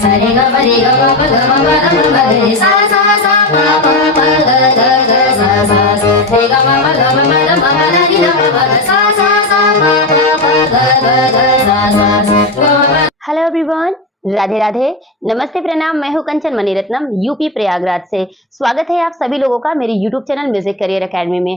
सा रे ग म रे ग म प ग म प द म प ग रे सा सा सा प प प ग ग ग सा सा रे ग म प ग म प द म प द नि द म प ग सा सा सा प प प ग ग ग सा सा ग म प। हेलो एवरीवन, राधे राधे, नमस्ते, प्रणाम। मैं हूं कंचन मणिरत्नम, यूपी प्रयागराज से। स्वागत है आप सभी लोगों का मेरे YouTube channel music career academy में।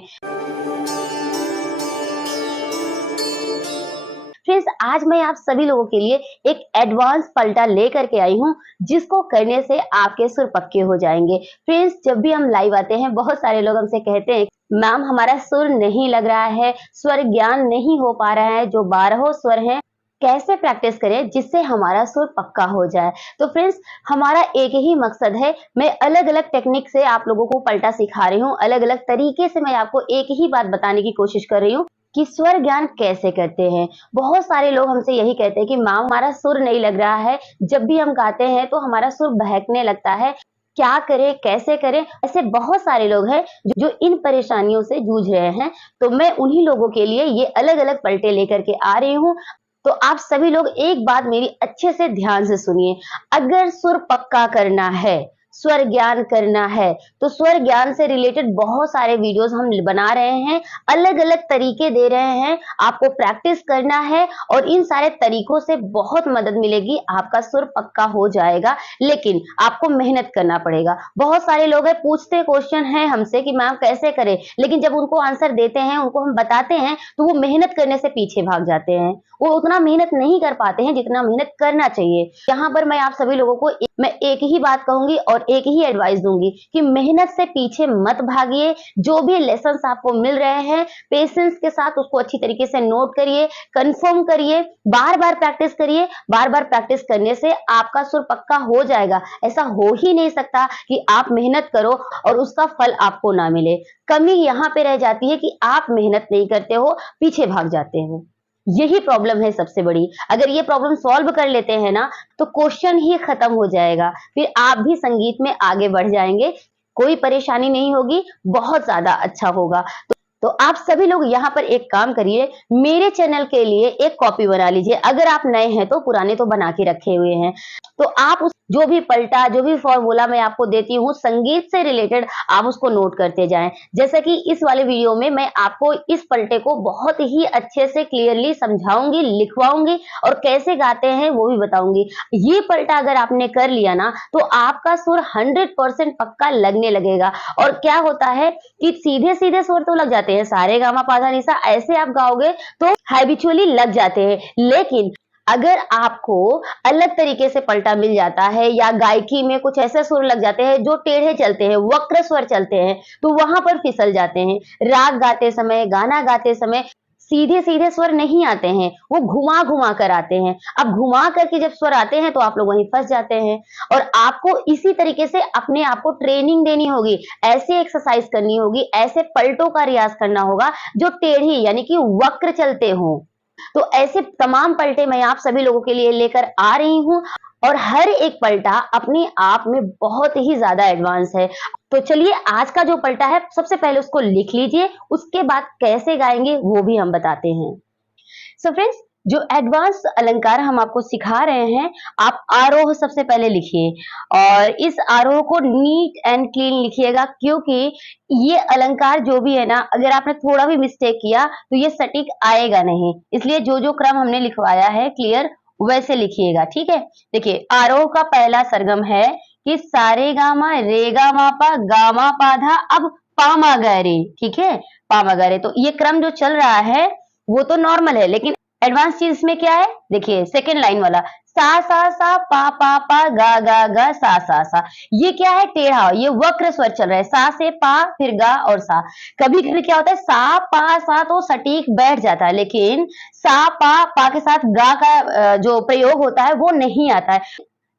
फ्रेंड्स, आज मैं आप सभी लोगों के लिए एक एडवांस पलटा लेकर के आई हूं, जिसको करने से आपके सुर पक्के हो जाएंगे। फ्रेंड्स, जब भी हम लाइव आते हैं, बहुत सारे लोग हमसे कहते हैं मैम हमारा सुर नहीं लग रहा है, स्वर ज्ञान नहीं हो पा रहा है, जो 12 स्वर हैं कैसे प्रैक्टिस करें जिससे हमारा सुर पक्का हो जाए। तो फ्रेंड्स, हमारा एक ही मकसद है, मैं अलग अलग टेक्निक से आप लोगों को पलटा सिखा रही हूँ, अलग अलग तरीके से मैं आपको एक ही बात बताने की कोशिश कर रही हूँ कि स्वर ज्ञान कैसे करते हैं। बहुत सारे लोग हमसे यही कहते हैं कि मैम हमारा सुर नहीं लग रहा है, जब भी हम गाते हैं तो हमारा सुर बहकने लगता है, क्या करें कैसे करें। ऐसे बहुत सारे लोग हैं जो इन परेशानियों से जूझ रहे हैं। तो मैं उन्हीं लोगों के लिए ये अलग अलग पलटे लेकर के आ रही हूँ। तो आप सभी लोग एक बात मेरी अच्छे से ध्यान से सुनिए। अगर सुर पक्का करना है, स्वर ज्ञान करना है, तो स्वर ज्ञान से रिलेटेड बहुत सारे वीडियोस हम बना रहे हैं, अलग अलग तरीके दे रहे हैं, आपको प्रैक्टिस करना है और इन सारे तरीकों से बहुत मदद मिलेगी, आपका सुर पक्का हो जाएगा। लेकिन आपको मेहनत करना पड़ेगा। बहुत सारे लोग हैं पूछते क्वेश्चन है हमसे कि मैम कैसे करें, लेकिन जब उनको आंसर देते हैं, उनको हम बताते हैं, तो वो मेहनत करने से पीछे भाग जाते हैं। वो उतना मेहनत नहीं कर पाते हैं जितना मेहनत करना चाहिए। यहाँ पर मैं आप सभी लोगों को मैं एक ही बात कहूंगी और एक ही एडवाइस दूंगी कि मेहनत से पीछे मत भागिए। जो भी लेसन आपको मिल रहे हैं, पेशेंस के साथ उसको अच्छी तरीके से नोट करिए, कंफर्म करिए, बार बार प्रैक्टिस करिए। बार बार प्रैक्टिस करने से आपका सुर पक्का हो जाएगा। ऐसा हो ही नहीं सकता कि आप मेहनत करो और उसका फल आपको ना मिले। कमी यहाँ पे रह जाती है कि आप मेहनत नहीं करते हो, पीछे भाग जाते हो। यही प्रॉब्लम है सबसे बड़ी। अगर ये प्रॉब्लम सॉल्व कर लेते हैं ना, तो क्वेश्चन ही खत्म हो जाएगा, फिर आप भी संगीत में आगे बढ़ जाएंगे, कोई परेशानी नहीं होगी, बहुत ज्यादा अच्छा होगा। तो आप सभी लोग यहाँ पर एक काम करिए, मेरे चैनल के लिए एक कॉपी बना लीजिए। अगर आप नए हैं तो पुराने तो बना के रखे हुए हैं, तो आप उस जो भी पलटा, जो भी फॉर्मूला मैं आपको देती हूँ संगीत से रिलेटेड, आप उसको नोट करते जाएं। जैसे कि इस वाले वीडियो में मैं आपको इस पलटे को बहुत ही अच्छे से क्लियरली समझाऊंगी, लिखवाऊंगी और कैसे गाते हैं वो भी बताऊंगी। ये पलटा अगर आपने कर लिया ना, तो आपका सुर 100% पक्का लगने लगेगा। और क्या होता है कि सीधे सीधे सुर तो लग जाते हैं, सारे गामा पाधा निसा ऐसे आप गाओगे तो हैबिचुअली लग जाते हैं। लेकिन अगर आपको अलग तरीके से पलटा मिल जाता है या गायकी में कुछ ऐसे सुर लग जाते हैं जो टेढ़े चलते हैं, वक्र स्वर चलते हैं, तो वहां पर फिसल जाते हैं। राग गाते समय, गाना गाते समय सीधे सीधे स्वर नहीं आते हैं, वो घुमा घुमा कर आते हैं। अब घुमा करके जब स्वर आते हैं तो आप लोग वहीं फंस जाते हैं। और आपको इसी तरीके से अपने आप को ट्रेनिंग देनी होगी, ऐसे एक्सरसाइज करनी होगी, ऐसे पलटों का रियाज करना होगा जो टेढ़ी यानी कि वक्र चलते हों। तो ऐसे तमाम पलटे मैं आप सभी लोगों के लिए लेकर आ रही हूँ और हर एक पलटा अपने आप में बहुत ही ज्यादा एडवांस है। तो चलिए आज का जो पलटा है सबसे पहले उसको लिख लीजिए, उसके बाद कैसे गाएंगे वो भी हम बताते हैं। सो फ्रेंड्स, जो एडवांस अलंकार हम आपको सिखा रहे हैं, आप आरोह सबसे पहले लिखिए और इस आरोह को नीट एंड क्लीन लिखिएगा, क्योंकि ये अलंकार जो भी है ना, अगर आपने थोड़ा भी मिस्टेक किया तो ये सटीक आएगा नहीं। इसलिए जो जो क्रम हमने लिखवाया है क्लियर वैसे लिखिएगा, ठीक है। देखिए, आरोह का पहला सरगम है कि सारे गामा रे गामा पा गामा पाधा अब पामा गा रे, ठीक है, पामा गा रे। तो ये क्रम जो चल रहा है वो तो नॉर्मल है, लेकिन एडवांस चीज इसमें क्या है, देखिए सेकेंड लाइन वाला सा पा गा गा सा। ये क्या है, टेढ़ा, ये वक्र स्वर चल रहा है। सा से पा, फिर गा और सा। कभी कभी क्या होता है, सा पा सा तो सटीक बैठ जाता है, लेकिन सा पा के साथ गा का जो प्रयोग होता है वो नहीं आता है।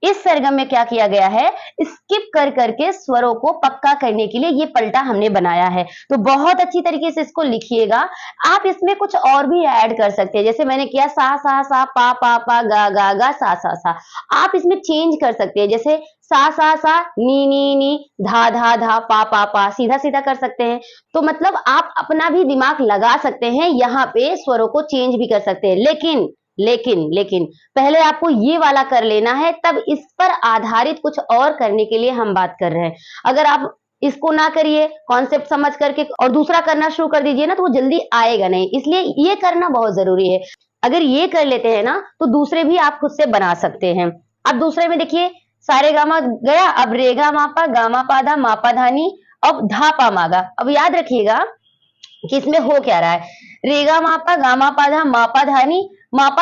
इस सरगम में क्या किया गया है, स्किप कर करके स्वरों को पक्का करने के लिए ये पलटा हमने बनाया है। तो बहुत अच्छी तरीके से इसको लिखिएगा। आप इसमें कुछ और भी ऐड कर सकते हैं, जैसे मैंने किया सा पा गा सा। आप इसमें चेंज कर सकते हैं, जैसे सा नी धा पा सीधा सीधा कर सकते हैं। तो मतलब आप अपना भी दिमाग लगा सकते हैं, यहाँ पे स्वरों को चेंज भी कर सकते हैं। लेकिन लेकिन पहले आपको ये वाला कर लेना है, तब इस पर आधारित कुछ और करने के लिए हम बात कर रहे हैं। अगर आप इसको ना करिए कॉन्सेप्ट समझ करके और दूसरा करना शुरू कर दीजिए ना, तो वो जल्दी आएगा नहीं। इसलिए ये करना बहुत जरूरी है। अगर ये कर लेते हैं ना, तो दूसरे भी आप खुद से बना सकते हैं। अब दूसरे में देखिए, सारे गामा गया, अब रेगा मापा, गामा पाधा, मापा धानी, अब धा पा मागा। अब याद रखिएगा कि इसमें हो क्या रहा है। रेगा मापा, गामा पाधा, मापा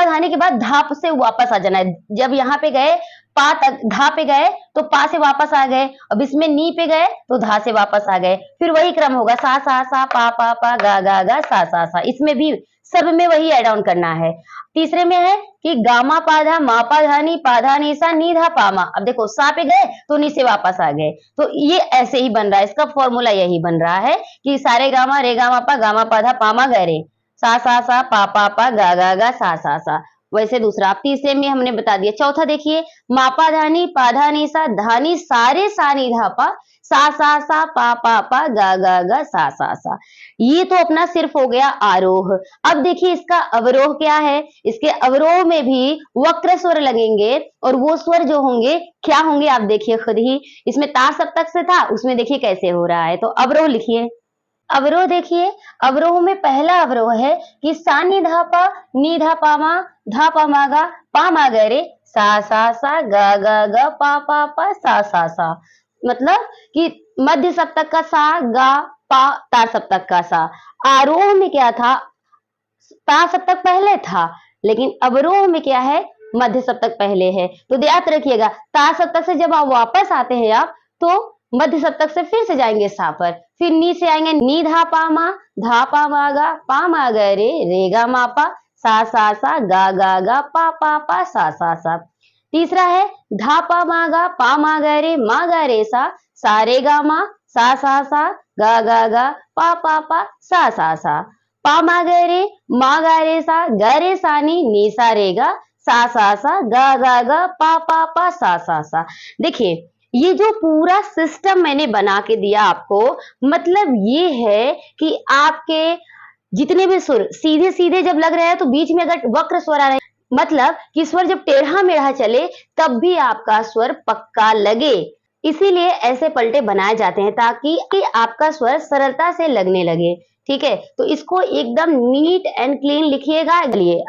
धानी के बाद धाप से वापस आ जाना है। जब यहाँ पे गए पा तक, धा पे गए तो पा से वापस आ गए। अब इसमें नी पे गए तो धा से वापस आ गए। फिर वही क्रम होगा, सा सा सा, पा पा पा, गा गा गा, सा सा सा। इसमें भी सब में वही ऐड ऑन करना है। तीसरे में है कि गामा पाधा, मापा धानी, पाधा नी सा, नी धा पामा। अब देखो सा पे गए तो नी से वापस आ गए। तो ये ऐसे ही बन रहा है, इसका फॉर्मूला यही बन रहा है कि सारे गामा, रे गामा पा, गामा पाधा, पामा गरे, सा सा सा, पा पा पा, गा गा गा, सा सा सा। वैसे दूसरा, अब तीसरे में हमने बता दिया। चौथा देखिए, मापा धानी, पाधा नी सा, धानी सारे सा नी धा पा, सा सा सा, पा पा पा, गा गा गा, सा सा सा। ये तो अपना सिर्फ हो गया आरोह। अब देखिए इसका अवरोह क्या है। इसके अवरोह में भी वक्र स्वर लगेंगे, और वो स्वर जो होंगे क्या होंगे आप देखिए खुद ही। इसमें ता सप्तक से था, उसमें देखिए कैसे हो रहा है। तो अवरोह लिखिए। अवरोह देखिए, अवरोह में पहला अवरोह है कि सा नी धा पा, नी धा पा मा, धा पा मा गा, पा मा गा रे, सा सा सा, गा गा गा, पा सा सा सा। मतलब कि मध्य सप्तक का सा, गा, पा, तार सप्तक का सा। आरोह में क्या था, ता सप्तक पहले था, लेकिन अवरोह में क्या है, मध्य सप्तक पहले है। तो याद रखिएगा, ता सप्तक से जब आप वापस आते हैं आप, तो मध्य सप्तक से फिर से जाएंगे सा पर, फिर नी से आएंगे नी धा पा मा, धा पा मा गा, पा मा गा रे, रे गा मा पा, सा सा सा, गा गा गा, पा सा सा सा। तीसरा है धा पा मा गा रे, मा गा रे सा रे गा मा, सा सा सा, गा गा गा, पा सा सा सा। पा मा गा रे, मा गा रे सा नी सा रे गा, सा सा, गा गा गा, पा सा सा। देखिए ये जो पूरा सिस्टम मैंने बना के दिया आपको, मतलब ये है कि आपके जितने भी सुर सीधे सीधे जब लग रहे हैं, तो बीच में अगर वक्र स्वर आ रहे हैं, मतलब कि स्वर जब टेढ़ा मेढ़ा चले, तब भी आपका स्वर पक्का लगे। इसीलिए ऐसे पलटे बनाए जाते हैं, ताकि आपका स्वर सरलता से लगने लगे। ठीक है, तो इसको एकदम नीट एंड क्लीन लिखिएगा।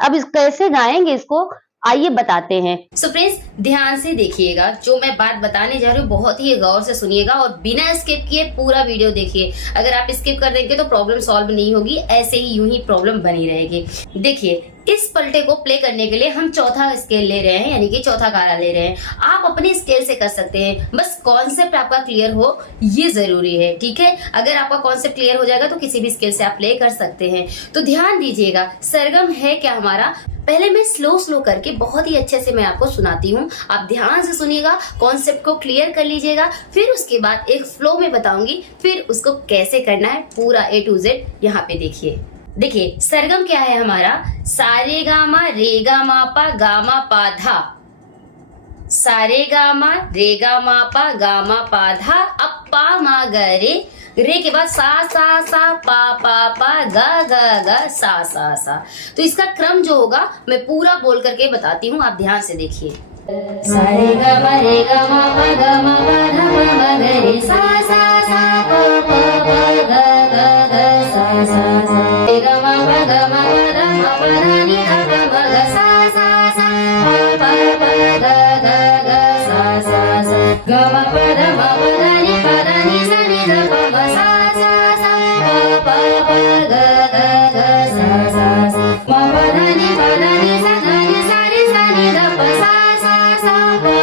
अब इस कैसे गाएंगे इसको, आइए बताते हैं। सो फ्रेंड्स, ध्यान से देखिएगा, जो मैं बात बताने जा रही हूँ बहुत ही गौर से सुनिएगा और बिना स्किप किए पूरा वीडियो देखिए। अगर आप स्किप कर देंगे तो प्रॉब्लम सॉल्व नहीं होगी, ऐसे ही यूं ही प्रॉब्लम बनी रहेगी। देखिए, इस पलटे को प्ले करने के लिए हम चौथा स्केल ले रहे हैं, यानी कि चौथा कारा ले रहे हैं। आप अपने स्केल से कर सकते हैं, बस कॉन्सेप्ट आपका क्लियर हो ये जरूरी है। ठीक है, अगर आपका कॉन्सेप्ट क्लियर हो जाएगा तो किसी भी स्केल से आप प्ले कर सकते हैं। तो ध्यान दीजिएगा, सरगम है क्या हमारा। पहले मैं स्लो करके बहुत ही अच्छे से मैं आपको सुनाती हूँ, आप ध्यान से सुनिएगा, कॉन्सेप्ट को क्लियर कर लीजिएगा। फिर उसके बाद एक फ्लो में बताऊंगी, फिर उसको कैसे करना है पूरा A to Z यहाँ पे देखिए सरगम क्या है हमारा, सारे गामा रे गामा पा गामा पा धा, सारे गामा रे गामा पा गामा पा धा। अब पा मा गा रे के बाद सा सा सा, पा गा गा गा, सा सा सा। तो इसका क्रम जो होगा मैं पूरा बोल करके बताती हूँ, आप ध्यान से देखिए। सारे गामा रे गामा पा गामा पा धा पा मा गा रे, सा सा सा, पा गा गा गा, सा सा सा। रे गामा पा गामा पा धा मा पा धा नी धा पा मा गा, सा सा सा, पा गा गा गा, सा सा सा। गामा पा धा मा पा धा नी पा धा नी सा नी धा पा मा, सा सा सा, पा गा गा गा, सा सा सा। मा पा धा नी सा धा नी सा रे सा नी धा पा, सा सा सा, पा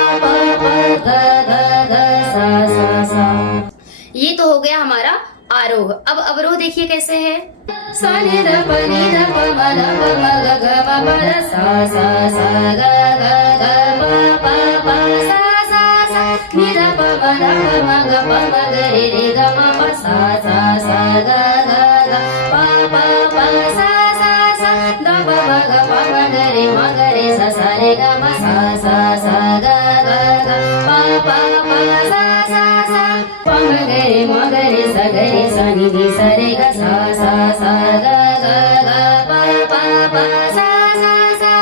गा गा गा, सा सा सा। ये तो हो गया हमारा आरोह। अब अवरोह देखिए कैसे है, सा नी धा पा नी धा पा मा धा पा मा गा गा मा पा धा, सा सा सा, गा गा गा, पा सा सा सा, नी धा पा मा धा पा मा गा पा मा गा रे गा मा पा, सा सा सा, गा गा गा, पा सा सा सा, धा पा मा गा पा मा गा रे सा रे गा मा, सा सा गा गा गा, पा सा सा सा, पा मा गा रे सा नी धी सा रे गा, सा सा गा गा गा, पा सा सा सा।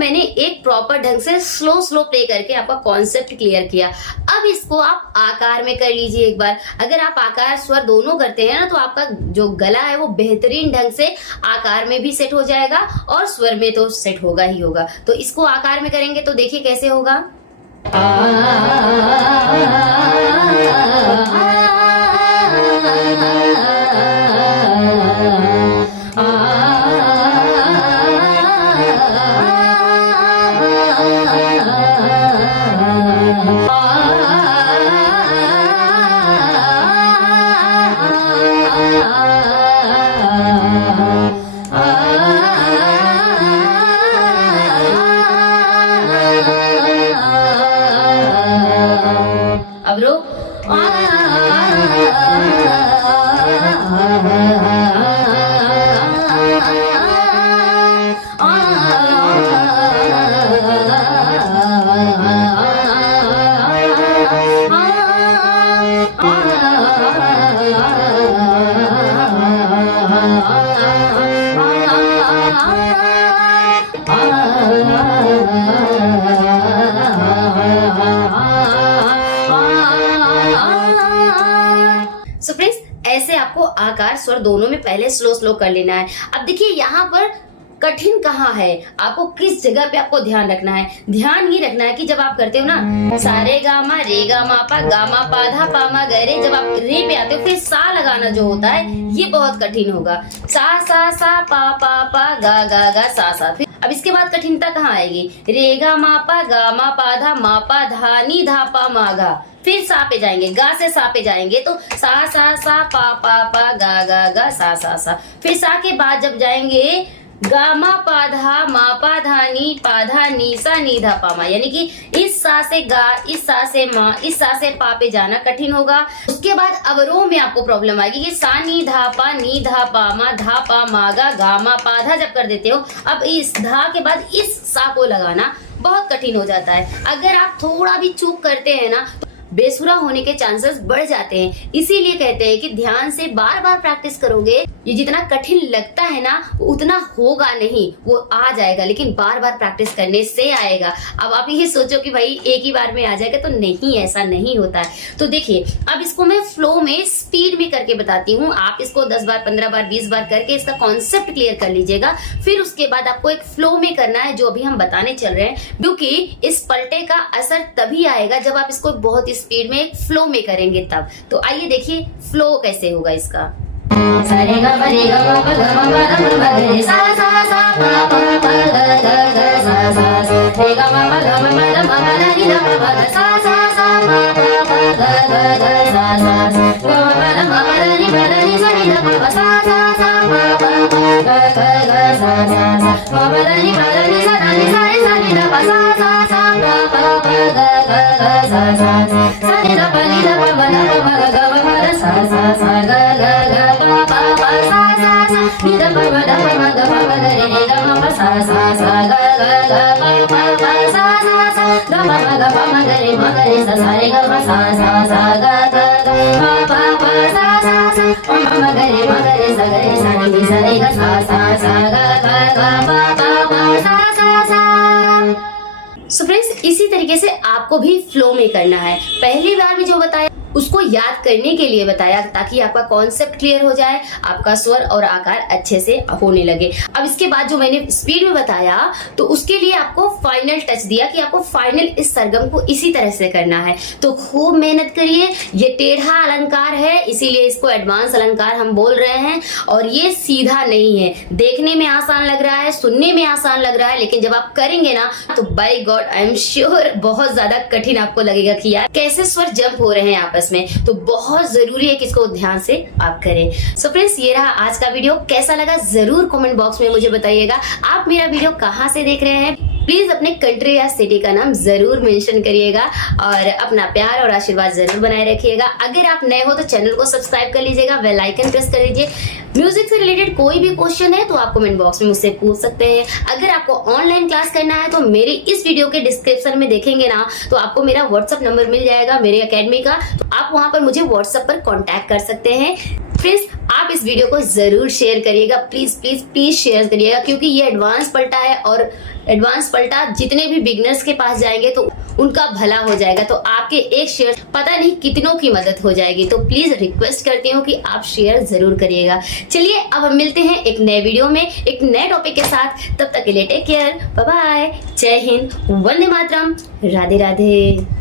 मैंने एक प्रॉपर ढंग से स्लो स्लो प्ले करके आपका कॉन्सेप्ट क्लियर किया। अब इसको आप आकार में कर लीजिए एक बार। अगर आप आकार स्वर दोनों करते हैं ना तो आपका जो गला है वो बेहतरीन ढंग से आकार में भी सेट हो जाएगा और स्वर में तो सेट होगा ही होगा। तो इसको आकार में करेंगे तो देखिए कैसे होगा। अब रो सो फ्रेंड्स ऐसे आपको आकार स्वर दोनों में पहले स्लो स्लो कर लेना है। अब देखिए यहाँ पर कठिन कहाँ है, आपको किस जगह पे आपको ध्यान रखना है। ध्यान ये रखना है कि जब आप करते हो ना सारे गामा रे गामा पा गामा पाधा पामा गरे, जब आप रे पे आते हो फिर सा लगाना जो होता है ये बहुत कठिन होगा। सा पा गा गा गा सा। फिर अब इसके बाद कठिनता कहाँ आएगी, रे गा मा पाधा मा पा धा नी धा पा मा गा, फिर सा पे जाएंगे, गा से सा पे जाएंगे तो सा पा गा गा सा। फिर सा के बाद जब जाएंगे गामा पाधा मापा धानी पाधा नीसा नीधा पामा, यानी कि इस सा से गा, इस सा से माँ, इस सा से पा पे जाना कठिन होगा। उसके बाद अवरोह में आपको प्रॉब्लम आएगी कि सा नी धा पा नी धा पामा धा पा मागा गामा पाधा जब कर देते हो, अब इस धा के बाद इस सा को लगाना बहुत कठिन हो जाता है। अगर आप थोड़ा भी चूक करते हैं ना बेसुरा होने के चांसेस बढ़ जाते हैं। इसीलिए कहते हैं कि ध्यान से बार बार प्रैक्टिस करोगे, ये जितना कठिन लगता है ना उतना होगा नहीं, वो आ जाएगा, लेकिन बार बार प्रैक्टिस करने से आएगा। अब आप ये सोचो कि भाई एक ही बार में आ जाएगा, तो नहीं, ऐसा नहीं होता है। तो देखिए अब इसको मैं फ्लो में स्पीड में करके बताती हूँ। आप इसको 10 बार 15 बार 20 बार करके इसका कॉन्सेप्ट क्लियर कर लीजिएगा। फिर उसके बाद आपको एक फ्लो में करना है जो अभी हम बताने चल रहे हैं, क्योंकि इस पलटे का असर तभी आएगा जब आप इसको बहुत स्पीड में एक फ्लो में करेंगे तब। तो आइए देखिए फ्लो कैसे होगा इसका। सारे गा मा रे गा मा पा गा मा पा धा मा गा रे सा पा गा गा सा रे गा मा पा गा मा पा धा मा पा धा नी धा पा गा सा पा गा गा सा गा मा पा धा मा पा धा नी सा नी धा पा सा पा गा गा सा मा पा धा नी सा नी धा पा सा पा गा गा सा नी धा पा नी धा पा मा धा पा गा गा मा धा सा गा गा पा पा सा नी धा पा मा धा पा मा गा मा गा रे रे गा मा पा सा गा गा पा पा सा गा मा गा पा मा गा रे सा रे गा मा सा गा गा पा पा सा मा गा रे सा नी सा रे गा सा गा पा पा सा। सो फ्रेंड्स इसी तरीके से आपको भी फ्लो में करना है। पहली बार में जो बताया उसको याद करने के लिए बताया ताकि आपका कॉन्सेप्ट क्लियर हो जाए, आपका स्वर और आकार अच्छे से होने लगे। अब इसके बाद जो मैंने स्पीड में बताया तो उसके लिए आपको फाइनल टच दिया कि आपको फाइनल इस सरगम को इसी तरह से करना है। तो खूब मेहनत करिए। ये टेढ़ा अलंकार है इसीलिए इसको एडवांस अलंकार हम बोल रहे हैं, और ये सीधा नहीं है। देखने में आसान लग रहा है, सुनने में आसान लग रहा है, लेकिन जब आप करेंगे ना तो by God I am sure बहुत ज्यादा कठिन आपको लगेगा कि यार कैसे स्वर जंप हो रहे हैं आपस में। तो बहुत जरूरी है कि इसको ध्यान से आप करें। सो फ्रेंड्स ये रहा आज का वीडियो। कैसा लगा जरूर कमेंट बॉक्स में मुझे बताइएगा। आप मेरा वीडियो कहाँ से देख रहे हैं, प्लीज अपने कंट्री या सिटी का नाम जरूर मेंशन करिएगा और अपना प्यार और आशीर्वाद जरूर बनाए रखिएगा। अगर आप नए हो तो चैनल को सब्सक्राइब कर लीजिएगा, बेल आइकन प्रेस कर लीजिए। म्यूजिक से रिलेटेड कोई भी क्वेश्चन है तो आप कमेंट बॉक्स में मुझसे पूछ सकते हैं। अगर आपको ऑनलाइन क्लास करना है तो मेरे इस वीडियो के डिस्क्रिप्शन में देखेंगे ना तो आपको मेरा व्हाट्सएप नंबर मिल जाएगा मेरे एकेडमी का, तो आप वहां पर मुझे व्हाट्सएप पर कॉन्टैक्ट कर सकते हैं। प्लीज आप इस वीडियो को जरूर शेयर करिएगा, प्लीज प्लीज प्लीज शेयर करिएगा, क्योंकि ये एडवांस पलटा है और एडवांस पलटा जितने भी बिगनर्स के पास जाएंगे तो उनका भला हो जाएगा। तो आपके एक शेयर पता नहीं कितनों की मदद हो जाएगी। तो प्लीज रिक्वेस्ट करती हूँ कि आप शेयर जरूर करिएगा। चलिए अब हम मिलते हैं एक नए वीडियो में एक नए टॉपिक के साथ। तब तक के लिए टेक केयर, बाय बाय, जय हिंद, वंदे मातरम, राधे राधे।